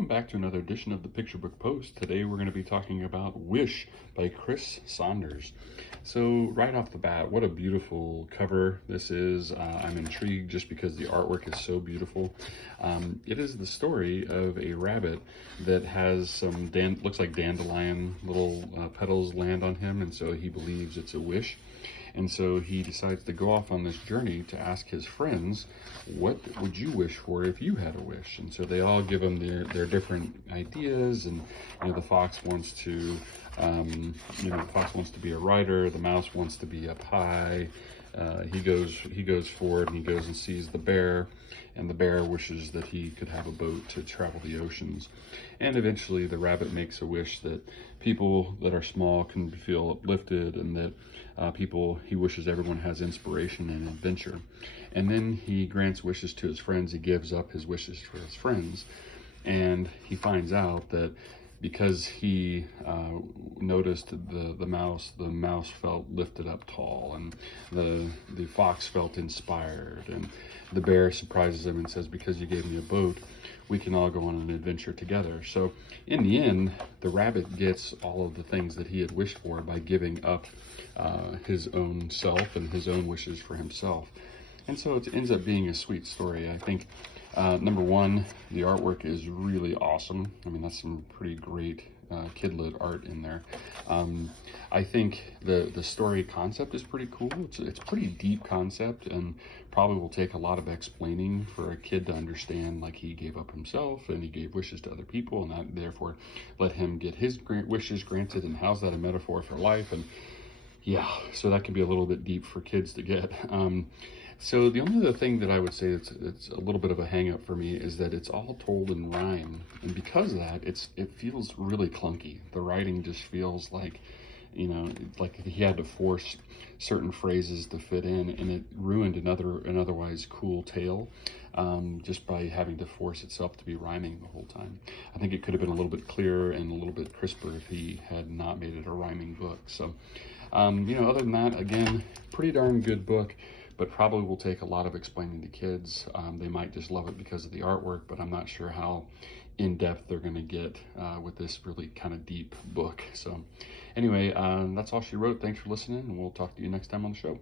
welcome back to another edition of the Picture Book Post. Today we're going to be talking about Wish by Chris Saunders. So right off the bat, what a beautiful cover this is. I'm intrigued just because the artwork is so beautiful. It is the story of a rabbit that has some, looks like dandelion little petals land on him, and so he believes it's a wish. And so he decides to go off on this journey to ask his friends, what would you wish for if you had a wish? And so they all give him their different ideas. And the fox wants to, the fox wants to be a writer. The mouse wants to be a pie. He goes forward and he goes and sees the bear, and the bear wishes that he could have a boat to travel the oceans. And eventually the rabbit makes a wish that people that are small can feel uplifted, and that he wishes everyone has inspiration and adventure. And then he grants wishes to his friends. He gives up his wishes for his friends, and he finds out that because he noticed the mouse felt lifted up tall, and the fox felt inspired, and the bear surprises him and says, because you gave me a boat, we can all go on an adventure together. So in the end, the rabbit gets all of the things that he had wished for by giving up his own self and his own wishes for himself. And so it ends up being a sweet story. I think number one, the artwork is really awesome. I mean, that's some pretty great kid-lit art in there. I think the story concept is pretty cool. It's a pretty deep concept, and probably will take a lot of explaining for a kid to understand. Like, he gave up himself and he gave wishes to other people, and that therefore let him get his wishes granted. And how's that a metaphor for life? And yeah, so that can be a little bit deep for kids to get. So the only other thing that I would say it's a little bit of a hang up for me is that it's all told in rhyme. And because of that, it feels really clunky. The writing just feels like, like he had to force certain phrases to fit in, and it ruined an otherwise cool tale just by having to force itself to be rhyming the whole time. I think it could have been a little bit clearer and a little bit crisper if he had not made it a rhyming book. So, other than that, again, pretty darn good book, but probably will take a lot of explaining to kids. They might just love it because of the artwork, but I'm not sure how in-depth they're going to get with this really kind of deep book. So anyway, that's all she wrote. Thanks for listening, and we'll talk to you next time on the show.